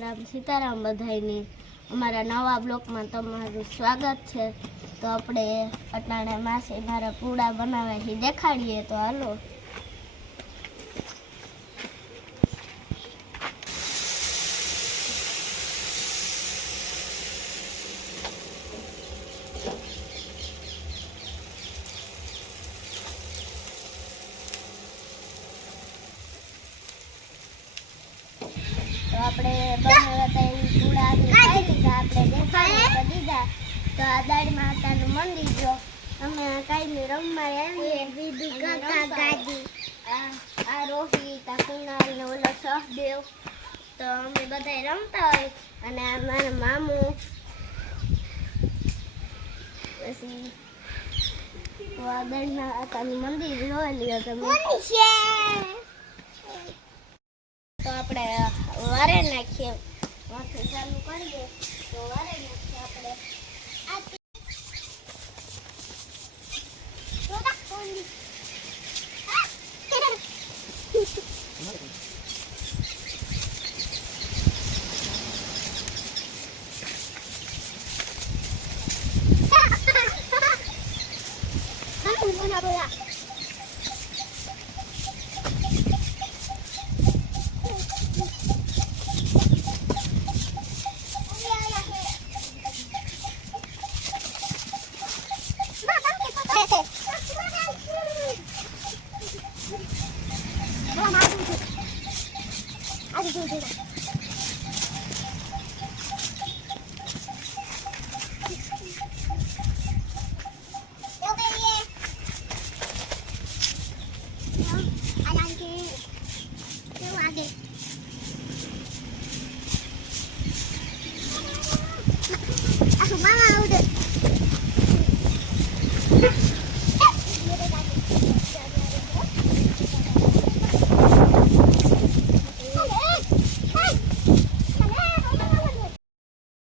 રામ સીતારામ બધાયને અમારા નવા બ્લોગમાં તમારું સ્વાગત છે। તો આપણે અટાણે માસે મારા પૂડા બનાવવા દેખાડીએ તો હાલો। तो આપણે બનાવતા પૂડા ખાઈ લીધા આપણે દેખાડી દીધા। તો આ દાડી માતાનું મંદિર જો અમે કાઈ રમવા આવીએ દીદી કાકા ગાડી આ રોહિત આ કુનાલ ને ઓલો સહદેવ તો અમે બધાય રમતા હોય અને આ મારા મામુ પછી તો આ દાડી માતાનું મંદિર જોઈ લ્યો તમે। तो આપણે વારે નાખીએ માથે ચાલુ કરીએ તો વારે નાખીએ આપણે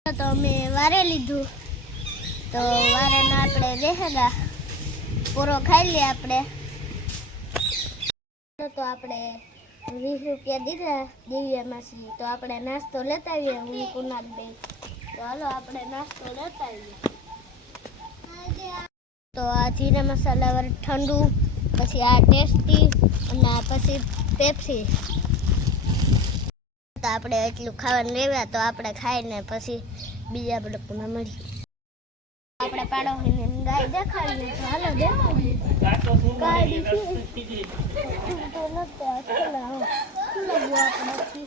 तो मैं वारे लीधु तो वारे ना आपणे देखेगा पूरो खाई लिया आपणे तो आपणे 20 रुपया दीधा दिव्या मासी तो आपणे नास्तो लेता आवीए हूँ कुनाल बेन तो हालो आपणे नास्तो लेता आवीए। तो आ जीरा मसाला वाळुं ठंडू पछी आ टेस्टी अने पछी पेप्सी तो आपणे एटलुं खावानुं लेवा तो आपणे खाईने पछी बीजा ब्लॉकमां मळीए। आपणे पाडोशीनी गाय देखाડીએ તો હાલો દેખાડીએ ગાડી તો નતો અસલા ખુલ્લો આપણે પછી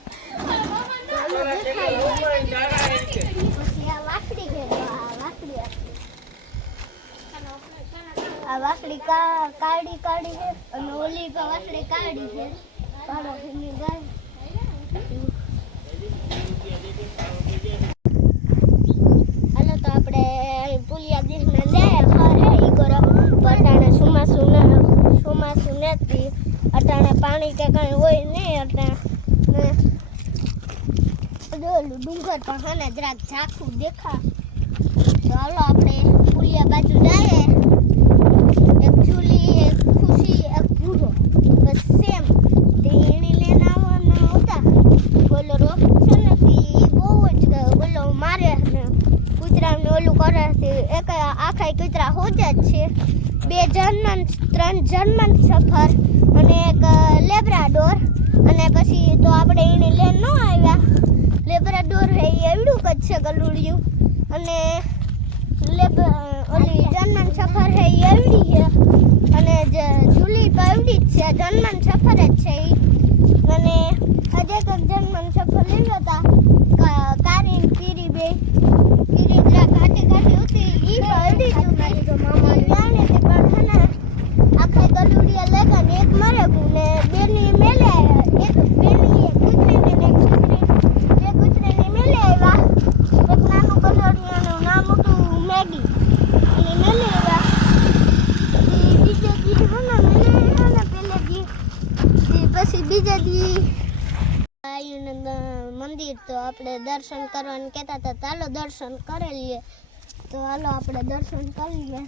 આ વાકડી છે આ વાકડી કાળી કાળી છે અને ઓલી વાકડી કાળી છે પાડોશીની ગાય। अटाणे पानी के कहीं होय नहीं अटाणे डूंगर पर है ने जरा झाखू देखा तो हालो आपणे पुलिया बाजू जाए एक झूली एक खुशी एक बूढ़ो बस सेम तेणी लेने आववाना होता बोलो रोक छे ने की बहु ज बोलो मारे ने कुतरा ने ओलू करे छे एक आखा कुतरा होजा छे बे जर्मन 3 जर्मन सफर અને એક લેબ્રાડોર અને પછી તો આપણે એને લેન ન આવ્યા લેબ્રાડોર હે એવડું જ છે ગલુડિયું અને ઓલી જર્મન સફર હે એવડી છે અને જુલી પાવડી છે જર્મન સફર જ છે અને હજે એક જર્મન સફર લીધો તા કારીન પીરી બે પીરી જરા ઘાટી ઘાટી ઉતી ઈ પાવડી જો મારી તો મામા જાણે તે પણ હે आखा गलुड़िया लगा ने एक मरे ने बेनी मेले एक बेनी कुतरी ने एक कुतरी ने मेले आया एक नानो गलुड़िया नु नाम હતું મેગી એ મેલે આયા ઈ બીજે દી હને મેલે ને પેલે દી પછી બીજે દી આયુને મંદિર તો આપણે દર્શન કરવાનું કહેતા હતા ચાલો દર્શન કરી લઈએ તો હાલો આપણે દર્શન કરી લઈએ।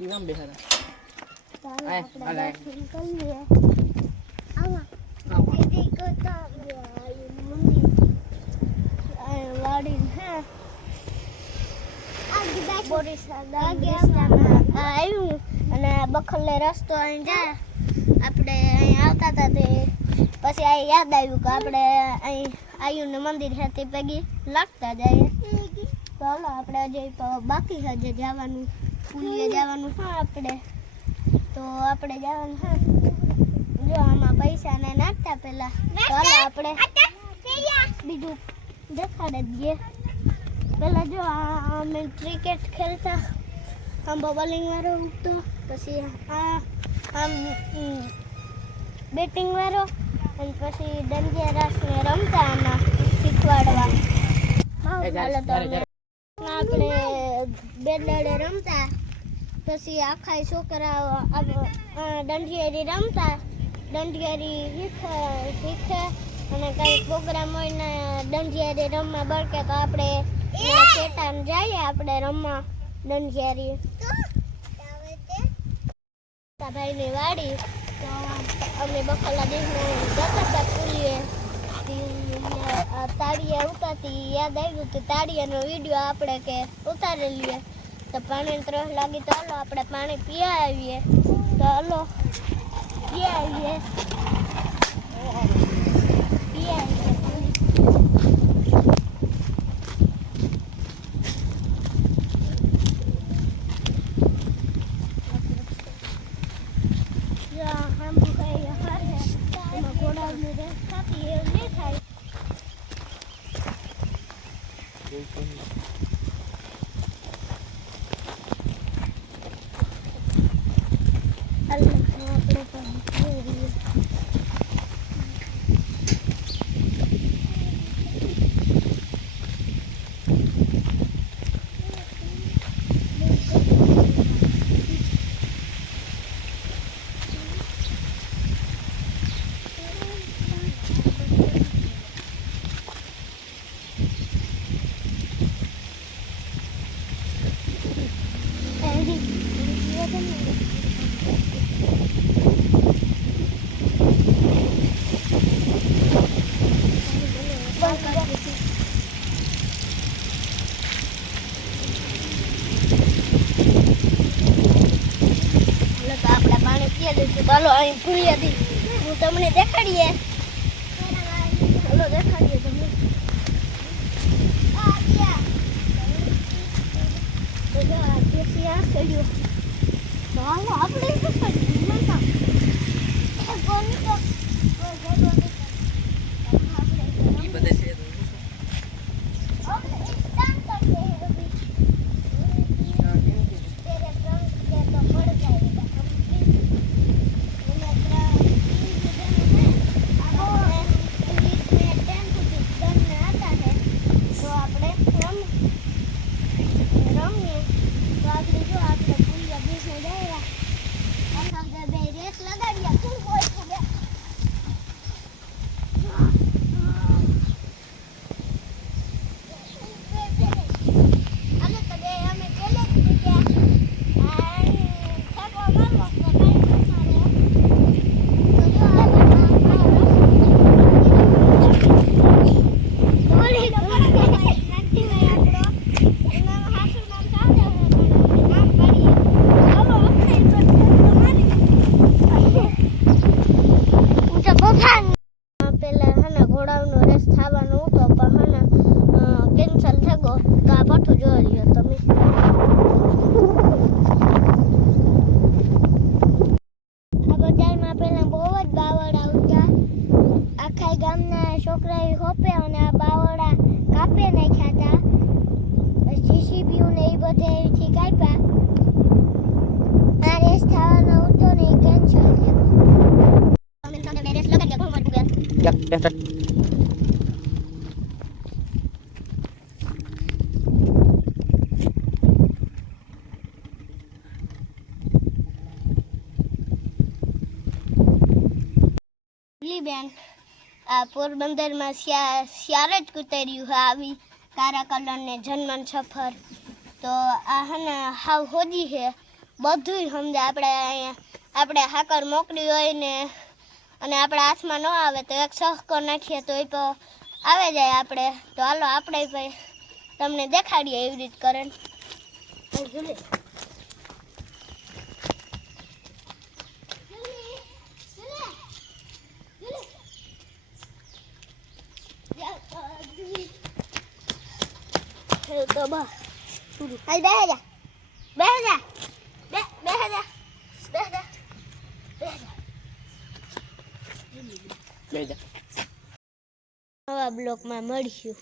ये हम बेहरा आए दर्शन कर लिए आवा दीदी को तो આવ્યું અને બખલે રસ્તો અહીં જાય આપણે અહીં આવતા હતા તે પછી આ યાદ આવ્યું કે આપણે અહીં આયુનું મંદિર છે તે પૈકી લાગતા જાય તો હાલો આપણે હજી બાકી છે હજી જવાનું પુલીએ જવાનું હા આપણે તો આપણે જવાનું હા જો આમાં પૈસા ને નાખતા પહેલા તો હાલો આપણે બીજું દેખાડે દઈએ પહેલા જો અમે ક્રિકેટ ખેલતા આમ બોલિંગ વાળો ઉઠતો પછી આમ બેટિંગ વાળો અને પછી દંડિયા રાસને રમતા આમાં શીખવાડવા આપણે બે દડે રમતા પછી આખા છોકરાઓ દંડિયારી રમતા દંડિયારી શીખે અને કંઈ પ્રોગ્રામ હોય ને દંડિયારી રમવા બળકે તો આપણે શેતાન જઈએ આપણે રમવા દંડિયારી ભાઈની વાડી તો અમે બખલા દિવસને જતા હતા પુલીએ તાળિયા ઉતારતી યાદ આવ્યું કે તાળિયાનો વિડીયો આપણે કે ઉતારી લઈએ તો પાણી ત્રસ લાગી તો હાલો આપણે પાણી પીવા આવીએ તો હાલો પી આવીએ ચાલો અહીં ભૂલી હતી હું તમને દેખાડીએ ચાલો દેખાડીએ તમને ચાલો આપણે છોકરાએ હોપે અને આ બાવળા કાપે નાખ્યા હતા જીસીબી ને એ બધે થી કાપ્યા આ રેસ થવાનો હતો ને કેન્સલ થયો અમે તો બે રેસ લગાડ્યા કોણ મત ગયા બેન આ પોરબંદરમાં શિયાર જ કુતર્યું છે આવી કારા કલરને જન્મન સફર તો આ હે ને હાવ હોજી છે બધું સમજે આપણે હાકર મોકલી હોય ને અને આપણા હાથમાં ન આવે તો એક સહકો નાખીએ તો એ તો આવે જાય આપણે તો હાલો આપણે ભાઈ તમને દેખાડીએ એવી રીત કરે જુલી તો બા હાલ બેહ જા બેહ જા બેહ જા નવા બ્લોકમાં મળીશું.